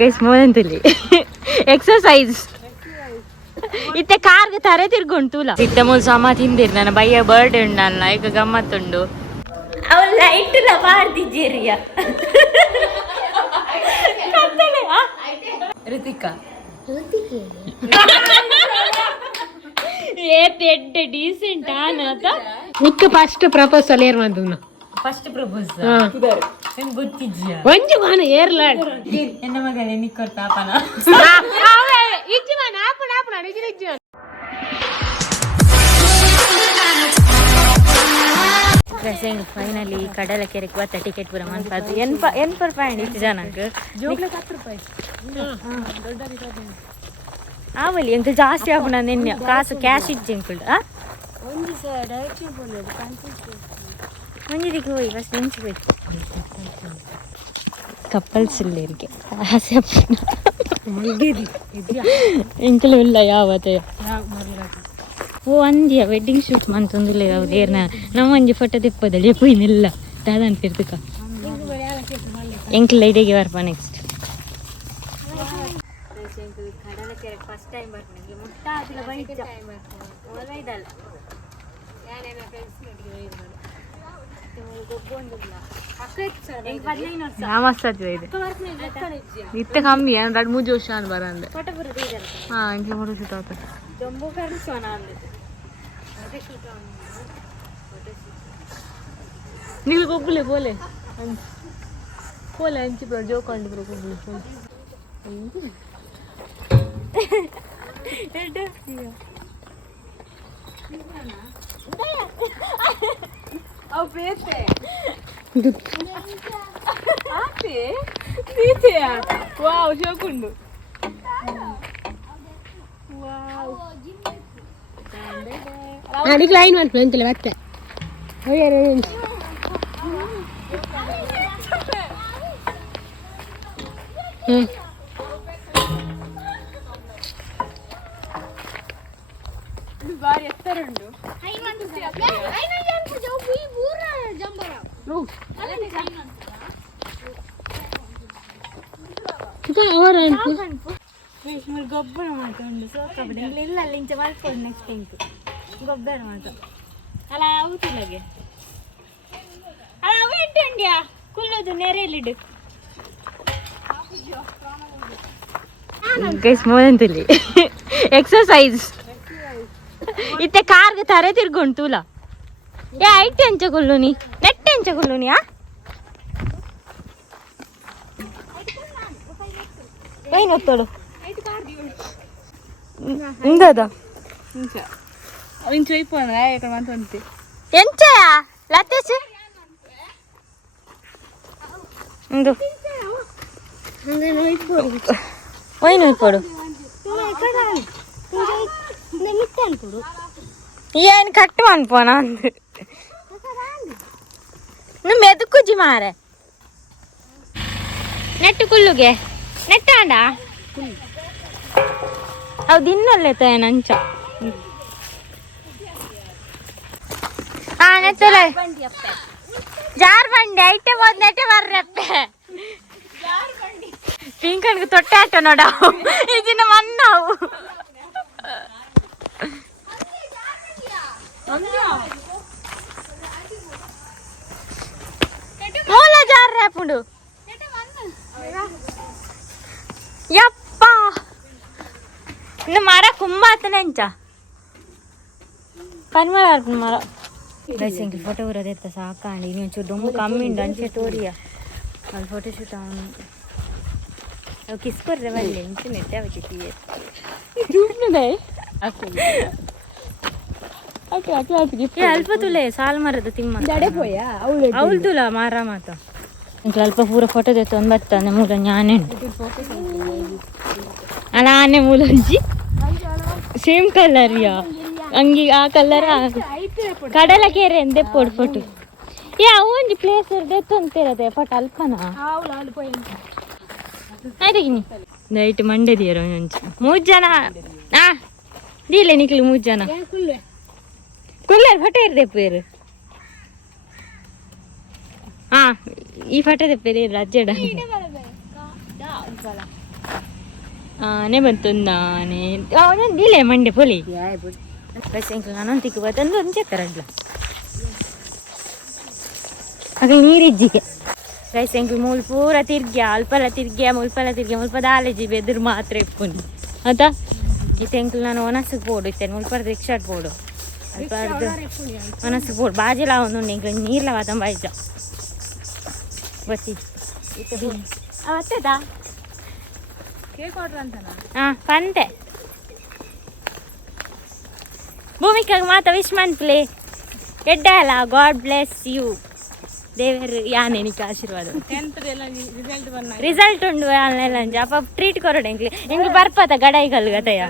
Guys ಮೋದಂತಲಿ exercise ಇತ್ತೆ ಕಾರ್ಗೆ ತಾರೆ ತಿರ್ಗೊಂಡು ತೂಲ ಇತ್ತೆ ಮೂಲ ಸಮ ತಿಂದಿರ್ ನನ್ನ ಬಯ್ಯ ಬರ್ಡೇ ಉಂಡು ಅಲ್ಲ ಈಗ ಗಮ್ಮತ್ತುಂಡು ಅವ ಲೈಟ್ ಬಾರ್ದಿದ್ದೀರಿಯ ಋತಿಕಾ ಏಟ್ ಡೀಸೆಂಟ್ ಆನತ ನಿಕ್ಕ ಫಸ್ಟ್ ಪ್ರಪೋಸಲ್ ಏರ್ ಮಾಡ್ದನ ಫಸ್ಟ್ ಪ್ರಪೋಸ್ ನಿಮ್ಗೆ ಗೊತ್ತಿದ್ಯಾ ಒಂಜು ಮಾನ ಏರ್ಲಾಡ್ ಎನ್ನ ಮಗನೇ ನಿಕ್ಕೊರ್ ತಾಪನ ಇಜ್ಜು ಮಾನ ಆಪಣ ಆಪಣ ಇಜ್ಜು ಡ್ರೆಸ್ಸಿಂಗ್ ಫೈನಲಿ ಕಡಲಕೆರೆಗೆ ಬತ್ತ ಟಿಕೆಟ್ ಪೂರ ಮನ್ಪಾದು ಎನ್ ಪರ್ ಪಾಯಿಂಟ್ ಇಷ್ಟು ಜನಕ್ಕೆ ಜೋಗ್ಲಕ್ಕೆ 10 ರೂಪಾಯಿ ಆವಲಿ ಎಂಕ ಜಾಸ್ತಿ ಆಪುಣ ನಿನ್ನೆ ಕಾಸು ಕ್ಯಾಶ್ ಇಜ್ಜಿ ಎಂಕುಲ್ಡು ಒಂದು ಡೈರೆಕ್ಷನ್ ಬಂದದ್ದು ಮುಂಜಿದಿಗೆ ಹೋಗಿ ಫಸ್ಟ್ ನೆಂಚಬೇಕು ಕಪ್ಪಲ್ಸ್ ಇಲ್ಲರಿಗೆ ಆಸೆ ಅಪ್ಪನ ಎಂಕಲು ಇಲ್ಲ ಯಾವತ್ತೆ ಓ ಅಂದ್ಯ ವೆಡ್ಡಿಂಗ್ ಶೂಟ್ ಮಂತೊಂದಿಲ್ಲ ಯಾವ್ದು ಏರ್ನ ನಾವು ಒಂಜಿ ಫೋಟೋ ತಿಪ್ಪದಳಿ ಪೋಯಿನಿಲ್ಲ ದಾದಂತಿರ್ದಕ್ಕ ಎಂಕಲ್ ಐಡಿಯಾಗೆ ಬರ್ಪ ನೆಕ್ಸ್ಟ್ ಕಡಲಕೆರೆಗೆ ಫಸ್ಟ್ ಟೈಮ್ ಬರ್ತೀನಿ ಮುಟ್ಟಾಗಿಲ್ಲ ಬೈತ ಒಳ್ಳೆದಲ್ಲ ಇತ್ತೆ ಕಮ್ಮಿ ಎರಡು 3 ವರ್ಷ ಅನ್ ಬರಂದೆ ಹಾ ಇಂಕೆ ಮೂರು ಸಿತಾತ ನೀಲ್ ಗೊಬ್ಬುಲೆ ಬೋಲೆ ಬೋಲೆ ಅಂಚಿ ಬ್ರೋ ಜೋಕೊಂಡು ಬ್ರೋ ಗೊಬ್ಬುಲೆ Oh, pete. Ate? Pete ya? Wow, shokundu. Wow. ಅಡಿಗೆ ಲೈನ್ ಮಾಡ್ತೀನಿ ಅಂತಿಲ್ಲ ಮತ್ತೆ ಬಾರಿ ಎತ್ತರ ಉಂಟು ಗೊಬ್ಬರ ಮಾಡ್ಕೊಂಡು ಸೋಕಬಿಡಿ ಇಲ್ಲ ಅಲ್ಲಿ ಇಂಚ ಮಾಡ್ಕೊಂಡು ನೆಕ್ಸ್ಟ್ ಇಂಕ್ ಗೊಬ್ಬರ ಮಾತ್ರ ಅಲ್ಲ ಆಗುತ್ತಿಲ್ಲಗೆ ಅಲ್ಲ ಅವ ಎಂಟಂಡ್ಯಾ ಕುಲ್ಲೋದು ನೆರೆಯಲ್ಲಿಡು ಗೈಸ್ ಮೋದಂತಲಿ ಎಕ್ಸರ್ಸೈಸ್ ಇತ್ತೆ ಕಾರ್ಗೆ ತಾರೆ ತಿರ್ಗೊಂಡು ತೂಲ ಏ ಐಟೆ ಅಂಚ ಕೊಲ್ಲುನಿ ನೆಟ್ಟೆ ಅಂಚ ಕೊಲ್ಲುನಿ ಪೈನ್ ಒತ್ತೋಳು ಇಂದದ ಇಂಚ ಇಪ್ಪಂದ್ರೆ ಯಾಕಂದ್ರೆ ಮಂತಂತೆ ಎಂಚಯ ಲತೇಶ್ ಇಂದು ಪೈನ್ ಒಯ್ಪೋಡು ಏನು ಕಟ್ಟು ಅನ್ಪೋನ ಅಂದು ಮೆದುಕುಜಿ ಮಾರೆ ನೆಟ್ಟು ಕುಲ್ಲುಗೆ ನೆಟ್ಟಾಂಡ ಅವು ದಿನಲ್ಲೇ ನಂಚ ನೆಟ್ಟಲ ಜಾರ್ ಬಂಡಿ ಐಟೆ ಹೋದ್ ನೆಟ್ಟೆ ಬರ್ರಪ್ಪೆ ಪಿಂಕನ್ಗೆ ತೊಟ್ಟೆ ಆಟ ನೋಡ ಈಗಿನ ಮಣ್ಣವು ಮೂಲ ಜಾರ್ ರೇಪುಂಡು ಯಪ್ಪ ಇನ್ನು ಮರ ಕುಂಬಾತನೆ ಅಂಚ ಪನ್ಮಳ ಮರ ಬೈಸಂಗಿ ಫೋಟೋ ಬರೋದೆತ್ತ ಸಾಕಾಂಡಿ ಇನ್ನು ಒಂಚೂರು ದೊಂಬು ಕಮ್ಮಿ ಉಂಡು ಅಂಚೆ ತೋರಿಯ ಅಲ್ಲಿ ಫೋಟೋ ಶೂಟ್ ಅವನು ಅವು ಕಿಸ್ಕೊರ್ರೆ ಬರಲಿ ಇಂಚು ನೆಟ್ಟೆ ಅವಕ್ಕೆ ಅಲ್ಪ ತುಲೆ ಸಾಲ್ ಮರದ ತಿಮ್ಮ ಅವಳು ತುಲ ಮಾರ ಮಾತ ಅಲ್ಪ ಪೂರ ಫೋಟೋ ತೆತ್ತು ಒಂದು ಬರ್ತಾನೆ ಮೂಲ ಜ್ಞಾನ ಅಲ್ಲ ಆನೆ ಮೂಲ ಒಂಜಿ ಸೇಮ್ ಕಲರ್ ಯಾ ಅಂಗಿ ಆ ಕಲರ್ ಕಡಲಕೆರೆ ಎಂದೆ ಪೋಡ್ ಫೋಟೋ ಯಾ ಒಂಜಿ ಪ್ಲೇಸ್ ದೆತ್ತು ಅಂತಿರದೆ ಫೋಟೋ ಅಲ್ಪನ ಆಯ್ತಾಗಿನಿ ನೈಟ್ ಮಂಡೆ ದಿಯರ ಒಂಚು 3 ಜನ ದೀಲೆ ನಿಕ್ಲು 3 ಜನ ಕುಲ್ಲರ್ ಫೋಟೋ ಇರ್ದೆ ಪೇರು ಈ ಫೋಟೋ ತೆಪ್ಪೇರಿ ರಜ್ಜೆಡ ಆನೆ ಬಂತೊಂದಾನೆ ಅವನೊಂದು ಇಲ್ಲೇ ಮಂಡೆ ಪೊಲಿ ಬಸ್ ಎಂಕ್ಲು ನಾನೊಂದು ತಿಕ್ಕು ಬತ್ತಂದು ಒಂದು ಚೆತ್ತರಡ್ಲ ಆಗ ನೀರಿಜ್ಜಿಗೆ ರೈಸ್ ಎಂಕ್ಲು ಮೂಲ್ ಪೂರ ತಿರ್ಗ್ಯ ಅಲ್ಪಲ ತಿರ್ಗ್ಯ ಮುಲ್ಪ ದಾಲೇಜಿ ಬೆದ್ರು ಮಾತ್ರ ಇಪ್ಪುನಿ ಆಯ್ತಾ ಇತ್ತು ಎಂಕ್ಲು ನಾನು ಒನಸ್ಸಿಗೆ ಪೋಡು ಇತ್ತೇನೆ ಮುಲ್ಪರ ರಿಕ್ಷಾಟ್ ಪೋಡು ಅಲ್ಪರ್ದು ಒನಸ್ಸಿಗೆ ಪೋಡು ಬಾಜಿಲ ಒಂದು ಎಂಕ್ಲು ನೀರ್ಲ ವಾತಂ ಬಾಯ್ಜ ಗೊತ್ತಿತ್ತು ಅವತ್ತೇದಾ ಕೇಕ್ ಆರ್ಡರ್ ಅಂತನಾ ಪಂತೆ ಭೂಮಿಕಾಗ ಮಾತ ವಿಶ್ ಮನ್ಪ್ಲೆ ಎಡ್ಡ ಅಲ್ಲ ಗಾಡ್ ಬ್ಲೆಸ್ ಯು ದೇವರು ಯಾನೆ ನಿಕ್ಕೆ ಆಶೀರ್ವಾದ ರಿಸಲ್ಟ್ ಉಂಡು ಅಲ್ಲೆಲ್ಲ ಅಪ್ಪ ಟ್ರೀಟ್ ಕೊರೋಡು ಎಂಗ್ಲಿ ಬರ್ಪತ ಗಡೈಗಲ್ ಗತಯ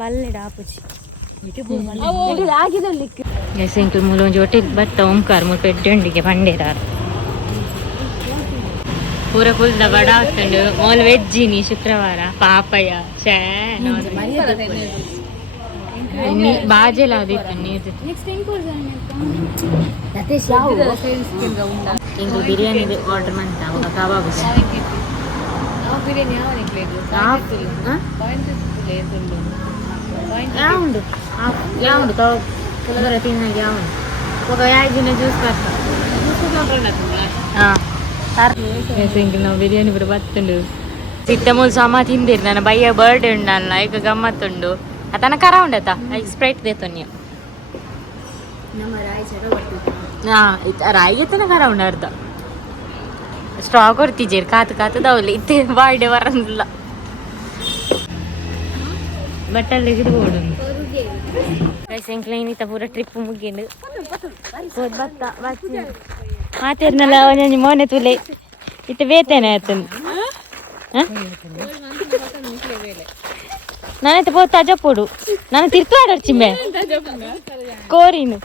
ಬಲ್ಲೆಡ ಆಪುಜಿ ಎಂಕ್ಲು ಮೂಲ ಒಂಜಿ ಒಟ್ಟೆ ಬತ್ತ ಓಂಕಾರ ಮೂಲ ಪೆಡ್ಡೊಂಡಿಗೆ ಪಂಡೇದಾರ ಪೂರ ಫುಲ್ ಬಡ ಆಗ್ತಂಡು ಮೂಲ ವೆಜ್ಜಿನಿ ಶುಕ್ರವಾರ ಪಾಪಯ್ಯ ಶೇ ಬಾಜೆಲ್ಲ ಆದಿತ್ತು ನೀರು ಇಂಗು ಬಿರಿಯಾನಿ ಆರ್ಡರ್ ಮಂತ ಕಬಾಬ್ ಯಾವುದು ಯಾವುದು ತೊಂದರೆ ತಿನ್ನಾಗಿ ಯಾವುದು ఒక 5 ದಿನ ಜ್ಯೂಸ್ ನಾವು ಬಿರಿಯಾನಿ ಕೂಡ ಬತ್ತುಂಡು ಸಿಟ್ಟ ಮೂಲ ಸಮ ತಿಂದಿರಿ ನನ್ನ ಬಯ್ಯ ಬರ್ಡೇ ಉಂಡಲ್ಲ ಈಗ ಗಮ್ಮತ್ತುಂಡು ಅತನ ಕರ ಉಂಡತ ಈಗ ಸ್ಪ್ರೈಟ್ ದೇತೊನ್ಯ ರಾಯಿಗೆ ತನ ಕರ ಉಂಡ ಅರ್ಧ ಸ್ಟ್ರಾ ಕೊಡ್ತಿದ್ದೀರಿ ಕಾತು ದವಲಿ ಇತ್ತೆ ಬರ್ಡೇ ಬರಂದಿಲ್ಲ ಬಟ್ಟಲ್ಲಿ ಹಿಡ್ಬೋದು ಎಂಕ್ಲೈನಿತ ಪೂರ ಟ್ರಿಪ್ ಮುಗಿಂಡು ಬತ್ತ ಮಾತಿರ್ನಲ್ಲ ಒಂಜಿ ಮೋನೆ ತುಲೆ ಇತ್ತೆ ಬೇತೇನೆ ಆಯ್ತಂದು ನಾನೈತೆ ಪೋತ ಅಜಪ್ಪೋಡು ನಾನು ತಿರ್ತಾಡೋಡು ಚಿಮ್ಮೆ ಕೋರಿನು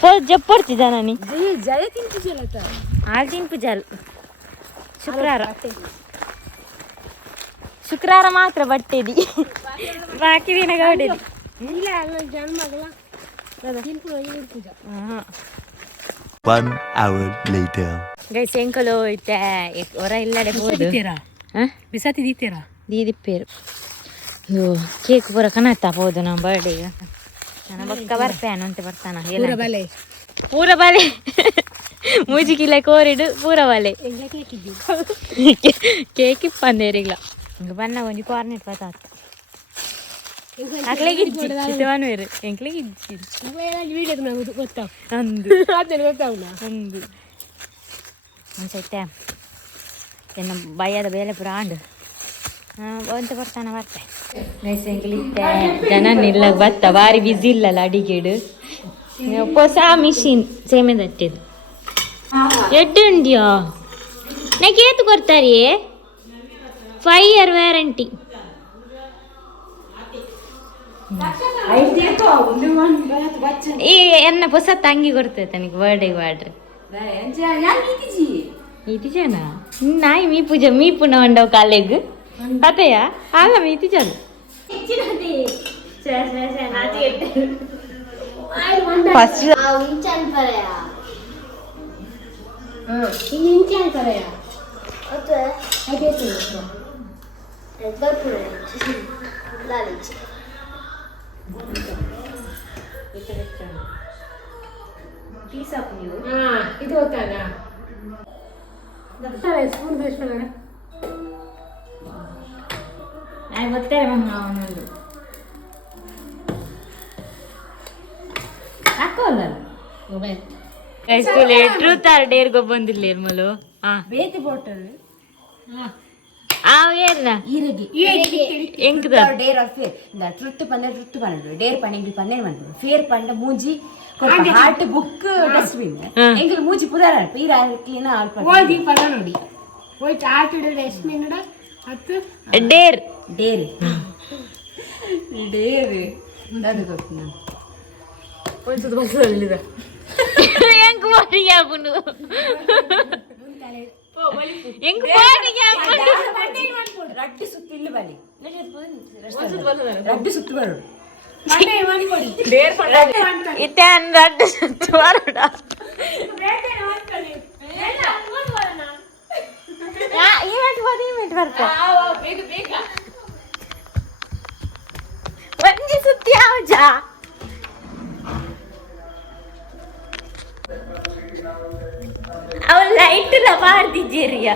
ಪೋ ಜಪ್ಪೊಡ್ತಿ ಜನನಿ ಹಾಲು ತಿನ್ಪು ಜಲ್ ಶುಕ್ರವಾರ ಮಾತ್ರ ಬಟ್ಟೆದಿ ಬಾಕಿ ದಿನ ಗೌಡೆದಿ ಗೈಸ್ ಎಂಕಲು ಇತ್ತೆ ಹೊರ ಇಲ್ಲಡೆ ಹೋದು ಬಿಸಾತಿ ದೀತೀರಾ ದೀದಿಪ್ಪೇರು ಅಯ್ಯೋ ಕೇಕ್ ಪೂರ ಕನತ್ತ ಹೋದು ನಾವು ಬರ್ಡೇಗೆ ನಾನು ಬಕ್ಕ ಬರ್ಪೇನು ಅಂತ ಬರ್ತಾನ ಪೂರ ಬಲೆ ಮೂಜಿಕಿಲ್ಲ ಕೋರಿಡು ಪೂರ ಬಲೆ ಕೇಕ್ ಇಪ್ಪಂದೇರಿಗ್ಲ ಹಿಂಗೆ ಬನ್ನ ಒಂಜಿ ಕಾರ್ನೆಟ್ ಪತಾತ ಅಕ್ಲೆಗೆ ಇಜ್ಜಿ ಎಂಕ್ಲೆಗೆ ಇಜ್ಜಿ ಗೊತ್ತಾವ ಅಂದು ಅನ್ಸೈತೆ ಇನ್ನು ಭಯದ ಬೇಲೆ ಪುರ ಆಂಡು ಅಂತ ಬರ್ತಾನ ಬರ್ತೆ ಎಂಕ್ಲಿತ್ತೆ ಜನ ನಿಲ್ಲ ಬತ್ತ ಭಾರಿ ಬಿಸಿ ಇಲ್ಲಲ್ಲ ಅಡಿಗೆಡು ಹೊಸ ಮಿಷಿನ್ ಸೇಮೆ ತಟ್ಟಿದ್ದು ಎಡ್ಡು ಉಂಡ್ಯಾ ನಾ ಕೇತು ಕೊಡ್ತಾರಿ 5 year ವ್ಯಾರಂಟಿ ಈ ಎನ್ನ ಹೊಸ ತಂಗಿ ಕೊಡ್ತೇವೆ ತನಗೆ ಬರ್ಡೇ ಮಾಡ್ರಿ ಈತಿ ಜನ ನಾಯಿ ಮೀ ಪುನ ಹೊಂಡವ್ ಕಾಲೆಗ್ ಕತೆಯ ಆಗ ಮೀತಿ ಜನ ಫಸ್ಟ್ ಇದು ಗೊತ್ತಾಗ ಸ್ಪೂನ್ ಗೊತ್ತೇ ಅವನೊಂದು ಹಾಕೋಲ್ಲ ಟ್ರೂತ್ ಆರ್ ಡೇರ್ ಬಂದಿಲ್ಲ ಮಲು ಬೇತಿ ಬಾಟಲ್ டேர் ஆர் ஃபேர் இந்த ட்ருத் பண்ணு டேர் பண்ணி பண்ணே வந்து ஃபேர் பண்ண மூஞ்சி ஹார்ட் புக் டஸ்ட்பின் எங்க மூஞ்சி புதார பீர ಕ್ಲೀನಾ ಆಲ್ ಪಡ ಓದಿ ಪದ ನೋಡಿ ಹೋಯ್ ಚಾಟ್ ಡಸ್ಟ್ಬಿನ್ ಡ ಅತ್ತು ಡೇರ್ ಅದು ಗೊತ್ತಿಲ್ಲ ಹೋಯ್ ಸುದ ಬಸಲಿದ ಹೆಂಗ್ ಮಾಡಿಯಾ ಬುನು ಹೆಂಗ್ ಮಾಡಿಯಾ ರಡ್ಡಿ ಸುತ್ತಿಲ್ಲ ಬಲಿ ರಡ್ಡಿ ಸುತ್ತು ಬರೋಡು ಇತ್ತೇನ್ ರಡ್ಡು ಸುತ್ತು ಬರೋಣ ಇಮೆಟ್ ಬರ್ತ ಒಂಜಿ ಸುತ್ತಿ ಯಾವ್ಜ ಅವ ಲೈಟ್ ಬಾರ್ದಿದ್ದೀರಿಯ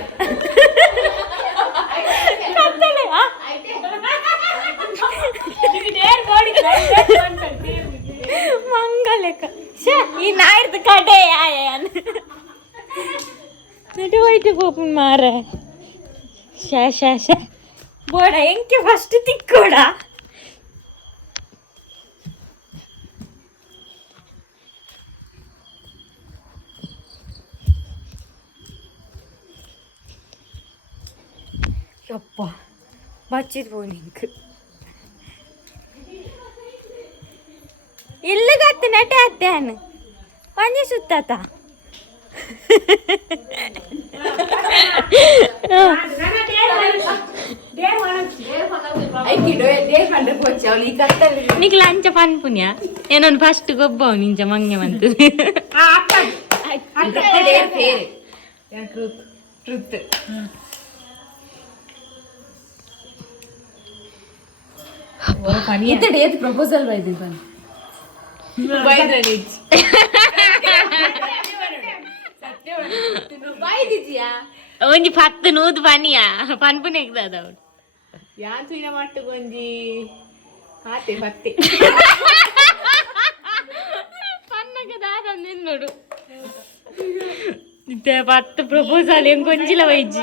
ಮಂಗಲಕ ಈ ನಾಯ್ದು ಕಡೆ ನಡುವಾಯ್ತು ಗೋಪ ಮಾರ ಶಾ ಬೋಡ ಎಂಕೆ ಫಸ್ಟ್ ತಿಕ್ಕೋಡ ಯಪ್ಪ ಬಚ್ಚಿದ್ವು ನಿಂಗೆ ಇಲ್ಲಿಗತ್ತೆ ನಟೆ ಅತ್ತೇನು ಪಂಜಿ ಸುತ್ತಾತ నీకు లంచ పని పుణ్య నేను ఫస్ట్ గొబ్బావు నించ మంగమంతు ಪ್ರಪೋಸಲ್ ಒಂಜಿ ಪತ್ತು ನೂದು ಪನಿಯ ಪನ್ಪುನೆ ಅವ್ರು ಯಾಂಚಿನ ಮಟ್ಟಗೊಂಜಿ ಆತೆ ಪತ್ತೆ ಪನ್ನಗ ದಾದ ನಿನ್ನೋಡು ಇತ್ತೆ ಪತ್ತು ಪ್ರಪೋಸಲ್ ಹೆಂಗ್ ಕೊಂಚಿಲ ವೈಜಿ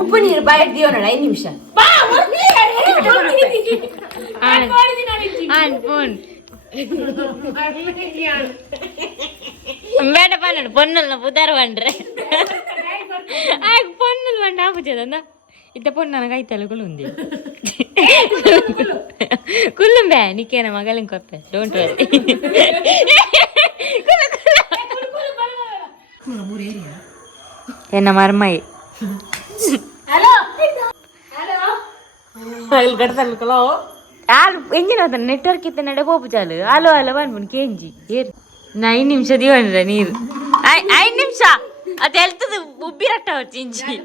ಉಪ್ಪು ನೀರು ಬಾಯ್ ದಿಯೋ ನೋಡ 5 ನಿಮಿಷ ಫೋನ್ ಬೇಡ ಪನ್ನಡು ಪೊನ್ನಲ್ನ ಪುದಾರ ಬಂಡ್ರೆ ಆಗ ಪೊನ್ನಲ್ ಬಂಡ ಆಪುಜದಂದ ಇತ್ತ ಪೊನ್ನನ ಕೈತಲ್ಲ ಕುಲುಂದಿ ಕುಲ್ಲುಂಬೆ ನಿಕ್ಕೇನ ಮಗಳಿಂಗ್ ಕೊಪ್ಪೆ ಡೋಂಟ್ ವರಿ ಎನ್ನ ಮರ್ಮೈ ಎಂಜಿನ ನೆಟ್ವರ್ಕ್ ಇತ್ತ ನಡೆ ಹೋಪು ಚಾಲು ಅಲೋ ಅಲೋ ಬಂದ್ಬಿಡು ಕೇಂಜಿ ಏರು 5 ನಿಮಿಷ ದಿವನ್ರ ನೀರು 5 ನಿಮಿಷ ಅದು ಹೇಳ್ತದ ಉಬ್ಬಿರಟ್ಟ ಚಿಂಜಿ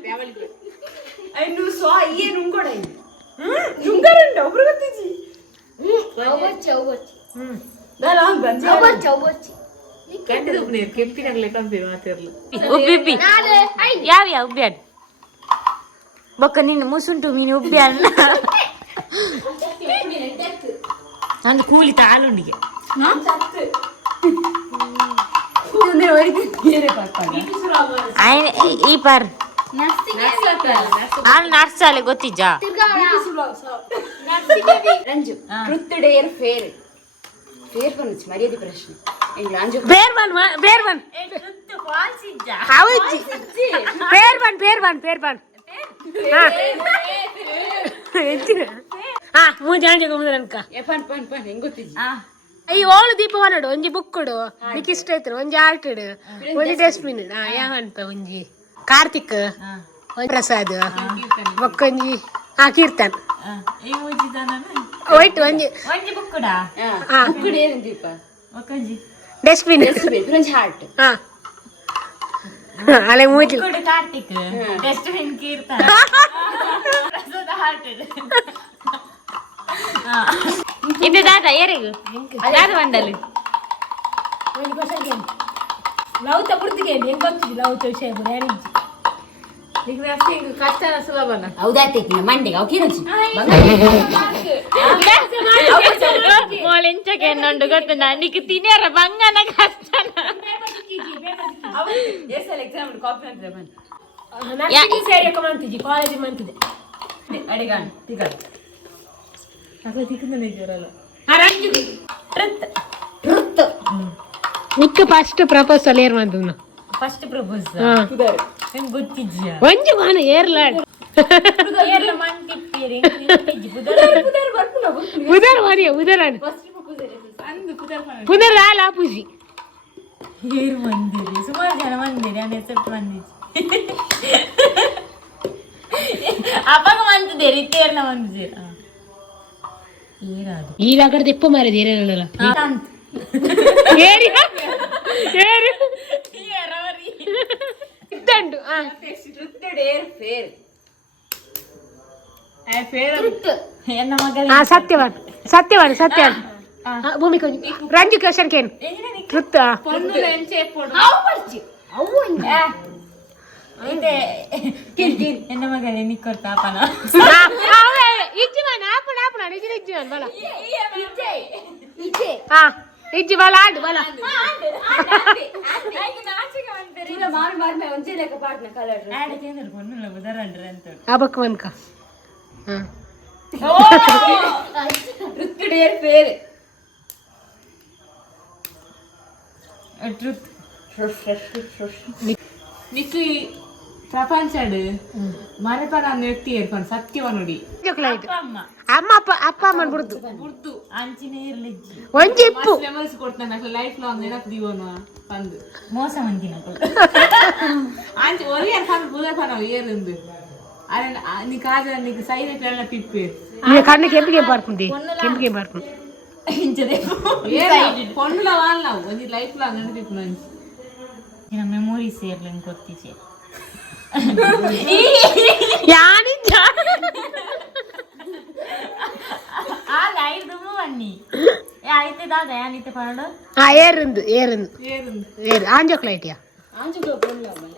ಉಬ್ಬಿ ಯಾವ ಉಬ್ಬಿ ಅಡ್ ಬೊಕ್ಕ ನಿನ್ನ ಮುಸುಂಟು ಮೀನು ಉಬ್ಬಿ ಅಣ್ಣ ನಂದು ಕೂಲಿ ತಾಲುಂಡಿಗೆ ಈ ಪಾರ್ ನಾನು ನರ್ಸಾಲೆ ಗೊತ್ತಿಜ್ಜ ರಂಜು ಟ್ರುತ್ ಡೇರ್ ಫೇರ್ ಫೇರ್ ಬನ್ನಿ ಮರ್ಯಾದೆ ಪ್ರಶ್ನೆ ಅಯ್ಯ ಓಳು ದೀಪವನ್ನಡು ಒಂಜಿ ಬುಕ್ಕುಡು ನಿಕ್ ಇಷ್ಟ ಐತ್ರು ಒಂಜಿ ಆರ್ಟಿಡ್ ಒಂಜಿ ಡಸ್ಟ್ಬಿನ್ ಯಾವಂತ ಒಂಜಿ ಕಾರ್ತಿಕ್ ಪ್ರಸಾದ್ ಬೊಕ್ಕೊಂಜಿ ಕೀರ್ತನ್ ಒಯ್ಟ್ ಒಂಜಿ ಡಸ್ಟ್ಬಿನ್ ಹಾರ್ಟ್ ಅಲೆ ಮೂಜಿ ಕಾರ್ತಿಕ್ ಡಸ್ಟ್ಬಿನ್ ಕೀರ್ತನ್ ಇದು ದಾದ ಏರಿಗು ದಾದ ಬಂಡಲು ಲವ್ ತಪ್ಪುರ್ತಿಗೆ ಹೆಂಗ್ ಗೊತ್ತಿಲ್ಲ ಲವ್ ವಿಷಯ ಕಷ್ಟ ಸುಲಭನ ಹೌದಾಯ್ತು ಮಂಡಿಗೆ ಅವ್ ಕಿರುಚಿ ಮೊಳೆಂಚಕ್ಕೆ ನಂಡು ಗೊತ್ತು ನನಗೆ ತಿನ್ಯಾರ ಬಂಗನ ಕಷ್ಟ ಎಕ್ಸಾಮ್ ಕಾಪಿ ಅಂತ ಸೇರಿಯಕ್ಕೆ ಮಾಡ್ತಿದ್ದಿ ಕಾಲೇಜಿಗೆ ಮಾಡ್ತಿದ್ದೆ ಅಡಿಗಾಣ್ ತಿಗಳ ನಿಕ್ಕ ಫಸ್ಟ್ ಪ್ರಪೋಸಲ್ ಏರ್ ಮಾಡ್ದು ಫಸ್ಟ್ ಪ್ರಪೋಸ್ ಗೊತ್ತಿದ್ಯ ಒಂಜಿ ಮಾನ ಏರ್ಲಾಡ್ ಉದರ್ ಮಾರಿಯ ಉದರಾನ್ ಪುನರ್ ಆಲ ಆಪುಜಿ ಏರು ಬಂದಿರಿ ಸುಮಾರು ಜನ ಬಂದಿರಿ ನನ್ನ ಹೆಸರು ಬಂದಿದ್ವಿ ಅಪ್ಪಗ ಮಂತದೆ ರಿತೇರ್ನ ಮಂದಿದೆ ಏನಾದು ಈಗ ಆ ಕಡೆ ತೆಪ್ಪು ಮಾರಿದ ಏನೇನಲ್ಲ ಇತ್ತಂಡು ಸತ್ಯವಾನ್ ಸತ್ಯವಾನ್ ಸತ್ಯವಾನ್ ಭೂಮಿಕ ರಂಜು ಕ್ವಶನ್ ಕೇನು ಟ್ರುತ್ ಎನ್ನ ಮಗನೇ ನಿಕ್ಕೊಡ್ತಾ ಅಪ್ಪನ ಇಜ್ಜಿವಾನ್ ಆಪಣ ಆಪಣ ನಿಜ ಇಜ್ಜಿವಾನ್ ಬಲ ಹಾ ಇಜ್ಜಿ ಬಲ ಆಡು ಬಲ ಅಬಕ್ ಮನ್ಕ ನಿಕ್ಲಿ ಪ್ರಪಂಚಡ್ ಮರೆಪನ ವ್ಯಕ್ತಿ ಏರ್ಕೊಂಡು ಸತ್ಯವ ನೋಡಿ ಅಮ್ಮ ಅಪ್ಪ ಅಪ್ಪ ಅಮ್ಮನ್ ಬಿಡ್ದು ಗುರ್ತು ಅಂಚಿನ ಇರ್ಲಿ ಒಂಜಿ ಇಪ್ಪು ಮೆಮೊರೀಸ್ ಕೊಡ್ತಾನೆ ಲೈಫ್ ಲಾಂಗ್ ನೆನಪು ದೀವನು ಪಂದು ಮೋಸ ಮಂದಿನ ಅಂಚಿ ಒರಿ ಪಂದು ಬುದ ಪನ ಏರುಂದು ಅರೆ ನೀ ಕಾಜ ನೀకు ಸೈಲೆಂಟ್ ಎಲ್ಲ ಪಿಪ್ಪೆ ಈ ಕಣ್ಣು ಕೆಂಪಿಗೆ ಪಾರ್ಕೊಂಡಿ ಕೆಂಪಿಗೆ ಪಾರ್ಕೊಂಡು ಇಂಚದೆ పొన్నుల వాళ్ళ ಒಂದು ಲೈಫ್ ಲಾಂಗ್ ನೆನಪಿತ್ತು ಮಂಚಿ ಇನ್ನ ಮೆಮೊರೀಸ್ ಇರ್ಲಿ ಗೊತ್ತಿছে ಯಾನಿಂಜ ಆ ಲೈಫ್ ದುಮು ಬನ್ನಿ ಐತೆ ದಾದ ಯಾನಿತೆ ಪರಡು ಆ ಏರಿಂದು ಏರಿಂದು ಏರುಂದು ಏರು ಆಂಜೋಕ್ ಲೈಟ್ಯಾ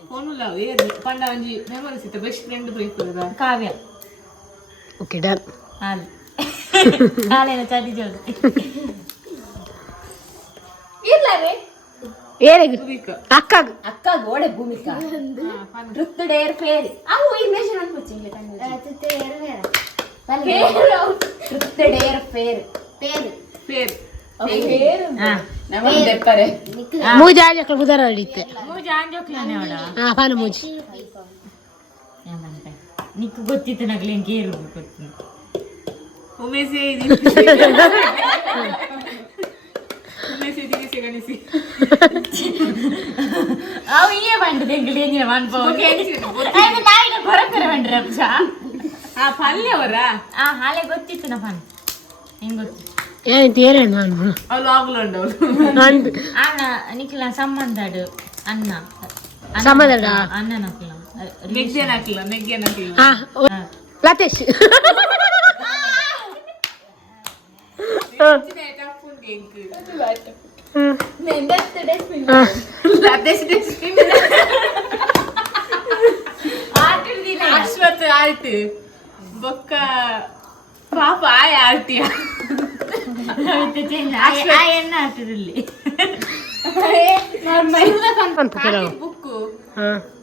పొన్నుల ఏరు పండ ಒಂಜಿ ಮೆಮೊರೀಸ್ ಇತ್ತು ಬೆಸ್ಟ್ ಫ್ರೆಂಡ್ ಬೈತದ ಕಾವ್ಯ ಓಕೆ ಡನ್ ಹಾಲು ಹಾಲೇನ ಚಡಿ ಜೋಡಿ ಏನಿಗೆ ಅಕ್ಕಾಗ ಅಕ್ಕ ಗೋಡೆ ಭೂಮಿಕ ಟ್ರುತ್ ಡೇರ್ ಫೇರ್ ಅವು ಇಮೇಜನ್ ಅನ್ಕೊಚ್ಚಿಂಗ್ಲೆ ಟ್ರುತ್ ಡೇರ್ ಫೇರ್ ಫೇರ್ ನಮಗೆ ದೆಪ್ಪರೆ ಮೂಜಿ ಆಂಜೋಕ್ಲ ಬುಧರ ಹಿಡಿತೆ ಮೂಜಿ ಆಂಜೋಕ್ಲಾನೆ ಅವಡ ಹಾ ಪಾನ ಮೂಜಿ ಏಮಂತೆ ನಿಕ್ಕು ಗೊತ್ತಿತ್ತು ನಗ್ಲಿ ಕೇರು ಗೊತ್ತಿತ್ತು ಉಮೇಶೆ ಉಮೇಶೆ ಗಣಿಸಿ ಅವು ಈ ಬಂಡು ತೆಂಗಿಲಿ ಏನಿಲ್ಲ ಅನ್ಪೋ ನಾಯಿಗೆ ಕೊರಕರೆ ಬಂಡ್ರಿ ಅಪ್ಪ ಆ ಪಲ್ಯ ಅವರ ಆ ಹಾಲೆ ಗೊತ್ತಿತ್ತು ನಾ ಪನ್ ಹೆಂಗ್ ಗೊತ್ತಿತ್ತು ಏನಿತ್ತು ಏನೇನು ನಾನು ಅವ್ರು ಆಗ್ಲಂಡು ನಂದು ಅಣ್ಣ ನಿಕ್ಲ ಸಂಬಂಧಡು ಅಣ್ಣ ಸಂಬಂಧಡ ಅಣ್ಣನ ನೆಗ್ಗೆನ ಹಾಕಿಲ್ಲ ನೆಗ್ಗೆನ ಹಾಕಿಲ್ಲ ಹಾ ಲತೇಶ್ ಅಶ್ವತ್ ಆರ್ಟ್ ಬೊಕ್ಕ ಪಾಪ ಆಯ ಆರ್ಟಿಯ ಎಣ್ಣ ಆಗ್ತದಲ್ಲಿ ಬುಕ್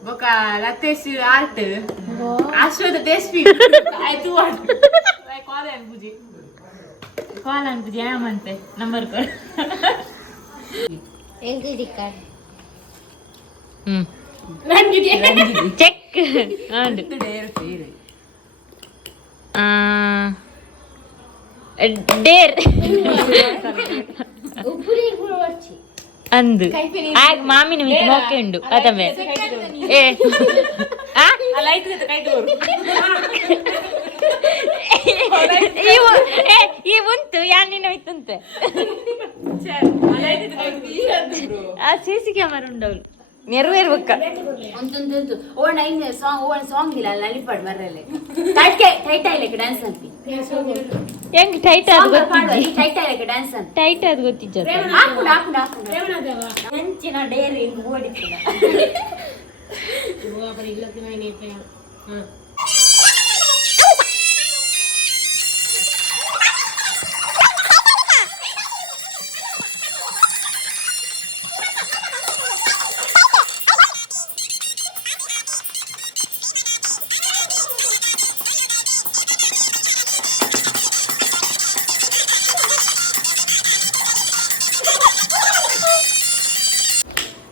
ಬೊಕ್ಕ ಲತೇಶ್ ಆರ್ಟ್ ಅಶ್ವತ್ ಟೆಸ್ಟ್ ಆಯ್ತು ಕಾಲ್ ಅನ್ಬುಜಿ ಕಾಲ್ ಅನ್ಪುಜಿ ಯಾಮಂತೆ ನಂಬರ್ ಕೊಡು ಚೆಕ್ ಡೇರ್ ಅಂದು ಆಗ ಮಾಮಿನ ಮಿತಿ ಮೊಕ್ಕೆ ಉಂಡು ಅತಮೆ ಏ ಈ ಉಂಟು ಯಾನಿನ ಇತ್ತಂತೆ ಆ ಸಿಸಿ ಕ್ಯಾಮರಾ ಉಂಡವಳು ನೆರವೇರ್ಬೇಕ ಒಂದೊಂದು ಓಣ ಇನ್ನು ಸಾಂಗ್ ಓಣ ಸಾಂಗ್ ಇಲ್ಲ ಲಲಿಪಾಡ್ ಬರಲ್ಲ ಟೈಟ್ ಆಯ್ಲಕ್ಕೆ ಡ್ಯಾನ್ಸ್ ಅಂತ ಹೆಂಗ್ ಟೈಟ್ ಆದ್ ಟೈಟ್ ಆಯ್ಲಕ್ಕೆ ಡ್ಯಾನ್ಸ್ ಅಂತ ಟೈಟ್ ಆದ್ ಗೊತ್ತಿದ್ದ ಹಾಕೊಂಡು ಹಾಕೊಂಡು ಹಾಕೊಂಡು ಹೆಂಚಿನ ಡೇರಿ ಹಿಂಗ್ ಓಡಿತ್ತಿನ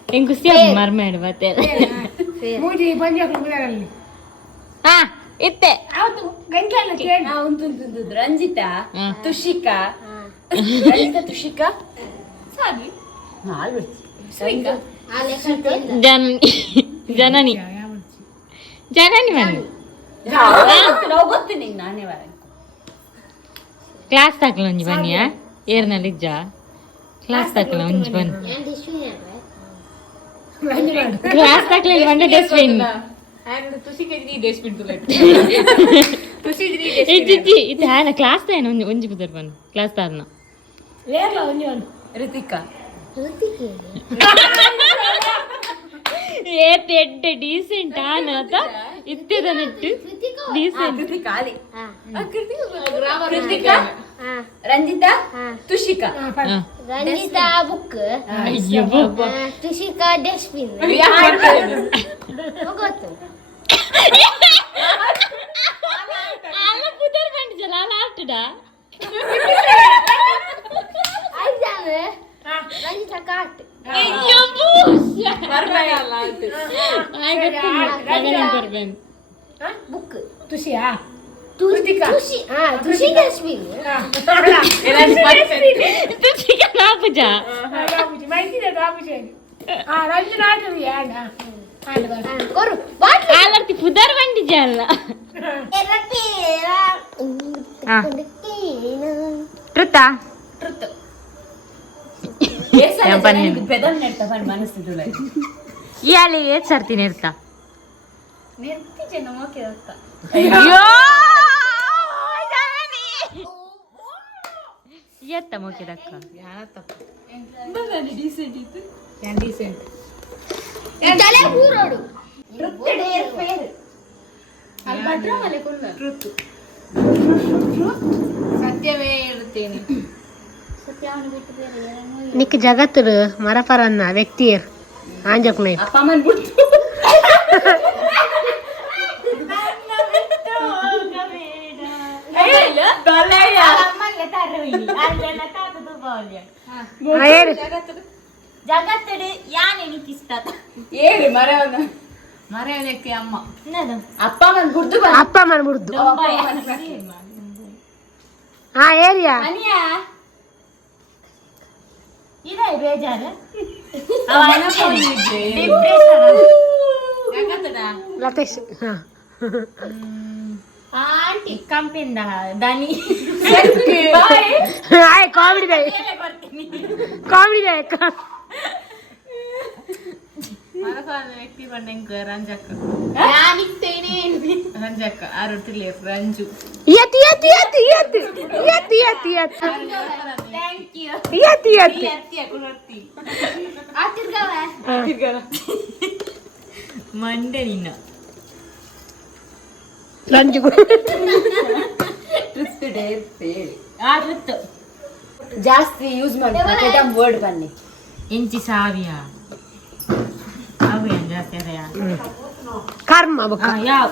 ಹೆಂಗ್ ಖುಷಿ ಮರ್ಮೇಡ್ ಮತ್ತೆ ಮೂಜಿ ಬಂಜೋಕ್ಲ ಬುಧರಲ್ಲಿ ಹಾ ಇತ್ತೆ ರಂಜಿತಾ ತುಷಿಕಾ ರಂಜಿತಾ ತುಷಿಕಾ ಸಾಗಿ ಜನನಿ ಜನನಿ ಬನ್ನಿ ನಾವು ಗೊತ್ತು ನಿಂಗೆ ನಾನೇ ವಾರ ಕ್ಲಾಸ್ ತಕಲ ಒಂಜಿ ಬನ್ನಿಯ ಏರ್ನಲ್ಲಿ ಇಜ್ಜ ಕ್ಲಾಸ್ ತಕಲ ಒಂಜಿ ಬನ್ನಿ ಕ್ಲಾಸ್ ತಕಲ ಬಂಡೆ ಡಸ್ಟ್ಬಿನ್ ಇಜ್ಜಿ ಇದು ಹ್ಯಾನ ಕ್ಲಾಸ್ ತಾನ ಒಂಜಿ ಬುದರ್ ಬನ್ ಕ್ಲಾಸ್ ತಾದ್ನ ಋತಿಕಾ ಏ ತೆಡ್ಡ ಡೀಸೆಂಟ್ ಆನತ ಇತ್ತೆದ ನೆಟ್ಟು ಡೀಸೆಂಟ್ ಕೃತಿಕಾ ರಂಜಿತಾ ತುಷಿಕಾ ರಂಜಿತಾ ಬುಕ್ ಅಯ್ಯೋ ತುಷಿಕಾ ಡಸ್ಟ್ಬಿನ್ ಗೊತ್ತು ಅಲ್ಲ ಬುದರ್ ಬಂಡಿ ಜಲ ಅಲ್ಲ ಆಟಡ ರಂಜಿತಾ ಕಾಟ್ ಅಯ್ಯೋ ಬರ್ಬೇನ್ ಬುಕ್ ತುಷಿಯಾ ತುಷಿ ತುಷಿ ಡಸ್ಟ್ಬಿನ್ ತುಷಿಕ ನಾಪುಜ ಕೊರು ಆಲರ್ತಿ ಪುದರ್ ಬಂಡಿ ಜಲ್ಲ ಟ್ರುತ್ತಾ ಟ್ರುತ್ ಬನ್ನಿ ಪೆದಲ್ ನೆಡ್ತಾ ಬಂದು ಮನಸ್ತಿದ್ದುಲ್ಲ ಈ ಆಲೆ ಏತ್ ಸರ್ತಿ ನಿರ್ತ ನೆರ್ತಿಜೆ ನಮೋಕೆ ಅಕ್ಕ ಅಯ್ಯೋ ಎತ್ತ ಮೋಕಿದಕ್ಕ ಡೀಸೆಂಟ್ ತಲೆ ಊರೋಡು ಟ್ರುತ್ ಡೇರ್ ಫೇರ್ ಅಲ್ಲಿ ಭದ್ರ ಮನೆ ಕೊಂಡ ಟ್ರುತ್ ಸತ್ಯವೇ ಇರುತ್ತೇನೆ ನಿಕ್ ಜಗತ್ತು ಮರಪರನ್ನ ವ್ಯಕ್ತಿಯರ್ ಆಂಜಕ್ ನೈ ಅಪ್ಪ ಅಮ್ಮನ್ ಬಿಡ್ತು ಜಗತ್ತಡು ಯಾನೆ ನಿಕ್ಕಿಸ್ತ ಏರಿ ಮರವನ್ನ ಮರೆಯೋದಕ್ಕೆ ಅಮ್ಮ ಅಪ್ಪ ಅಮ್ಮನ್ ಬಿಡ್ದು ಅಪ್ಪ ಮನ್ ಬಿಡ್ದು ಹಾ ಏರಿಯಾ ಇದೇ ಬೇಜಾರ ಲತೇಶ್ ಹಾ ಆಂಟಿ ಕಂಪಿಂದ ದನಿ ಆಯ್ ಕಾಮಿಡಿ ದೇ ಮನಸಾದ ವ್ಯಕ್ತಿ ಬಂದಂಗ ರಂಜಕ್ಕ ನಾನಿತ್ತೇನೆ ರಂಜಕ್ಕ ಆರು ತಿಳಿ ರಂಜು ಯತ್ ಯತ್ ಯತ್ ಯತ್ ಯತ್ ಯತ್ ಯತ್ ಥ್ಯಾಂಕ್ ಯು ಯತ್ ಯತ್ ಅತ್ತಿಯ ಕುಳರ್ತಿ ಮಂಡೆ ನಿನ್ನ ರಂಜು ಟ್ರುತ್ ಡೇರ್ ಫೇರ್ ಆಗುತ್ತು ಜಾಸ್ತಿ ಯೂಸ್ ಮಾಡ್ತಾರೆ ವರ್ಡ್ ಬನ್ನಿ ಇಂಚಿ ಸಾವಿಯ ಅವು ಏನ್ ಜಾಸ್ತಿ ಅದೆಯಾ ಕರ್ಮ ಬಕ್ಕ ಯಾವ